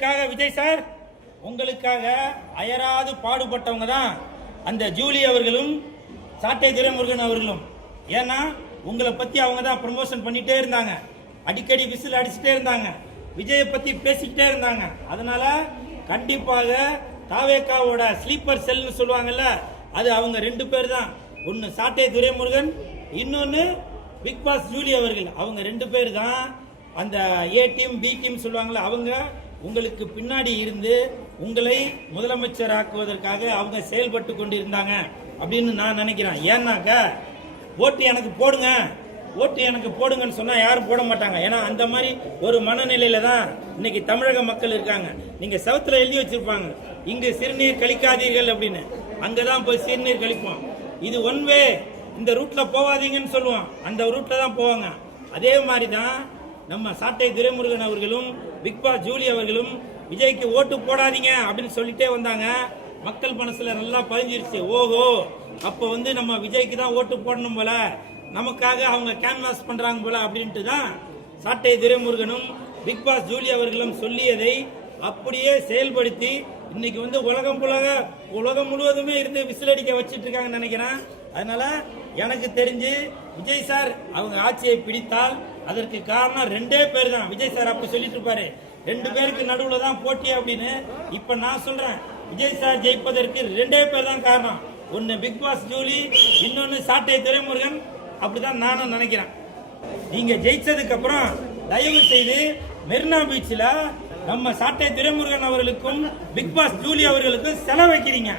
உங்களுக்காக விஜய் சார், உங்களுக்காக அயராது பாடுபட்டவங்க தான் அந்த ஜூலி அவர்களும் சாட்டை துரைமுருகன் அவர்களும். ஏன்னா உங்களை பத்தி அவங்க தான் ப்ரமோஷன் பண்ணிட்டே இருந்தாங்க, அடிக்கடி விசில் அடிச்சுட்டே இருந்தாங்க, விஜயை பத்தி பேசிக்கிட்டே இருந்தாங்க. அதனால கண்டிப்பாக தாவேக்காவோட ஸ்லீப்பர் செல்னு சொல்லுவாங்கல்ல, அது அவங்க ரெண்டு பேர் தான். ஒன்னு சாட்டை துரைமுருகன், இன்னொன்னு பிக் பாஸ் ஜூலி அவர்கள். அவங்க ரெண்டு பேர் தான் அந்த ஏ டீம் பி டீம் சொல்லுவாங்கல்ல, அவங்க உங்களுக்கு பின்னாடி இருந்து உங்களை முதலமைச்சர் ஆக்குவதற்காக அவங்க செயல்பட்டு கொண்டு இருந்தாங்க அப்படின்னு நான் நினைக்கிறேன். ஏன்னாக்க ஓட்டு எனக்கு போடுங்க, ஓட்டு எனக்கு போடுங்கன்னு சொன்னா யாரும் போட மாட்டாங்க. ஏன்னா அந்த மாதிரி ஒரு மனநிலையில தான் இன்னைக்கு தமிழக மக்கள் இருக்காங்க. நீங்க சவுத்துல எழுதி வச்சிருப்பாங்க, இங்கு சிறுநீர் கழிக்காதீர்கள் அப்படின்னு. அங்கதான் போய் சிறுநீர் கழிப்போம். இது ஒன் வே, இந்த ரூட்ல போவாதீங்கன்னு சொல்லுவோம், அந்த ரூட்ல தான் போவாங்க. அதே மாதிரி தான் நம்ம சாட்டை துரைமுருகன் அவர்களும் பிக் பாஸ் ஜூலி அவர்களும் விஜய்க்கு ஓட்டு போடாதீங்க அப்படின்னு சொல்லிட்டே வந்தாங்க. மக்கள் மனசுல நல்லா பதிஞ்சிருச்சு. ஓஹோ, அப்போ நம்ம விஜய்க்கு தான் ஓட்டு போடணும் போல, நமக்காக அவங்க கேன்வாஸ் பண்றாங்க போல அப்படின்ட்டு தான் சாட்டை துரைமுருகனும் பிக் பாஸ் ஜூலி அவர்களும் சொல்லியதை அப்படியே செயல்படுத்தி இன்னைக்கு உலகம் முழுவதுமே இருந்து விசிலடிக்க வச்சிட்டு இருக்காங்கன்னு நினைக்கிறேன். அதனால எனக்கு தெரிஞ்சு விஜய் சார் அவங்க ஆட்சியை பிடித்தால் அதற்கு காரணம் ரெண்டே பேர் தான். விஜய் சார் அப்படி சொல்லிட்டு இருப்பாரு, ரெண்டு பேருக்கு நடுவுல தான் போட்டி அப்படின்னு. இப்ப நான் சொல்றேன், விஜய் சார் ஜெயிப்பதற்கு ரெண்டே பேர் தான் காரணம். ஒன்னு பிக் பாஸ் ஜூலி, இன்னொன்னு சாட்டை துரைமுருகன். அப்படிதான் நானும் நினைக்கிறேன். நீங்க ஜெயிச்சதுக்கு அப்புறம் தயவு செய்து மெரினா பீச்சில் நம்ம சாட்டை துரைமுருகன் அவர்களுக்கும் பிக் பாஸ் ஜூலி அவர்களுக்கும் செலவு வைக்கிறீங்க.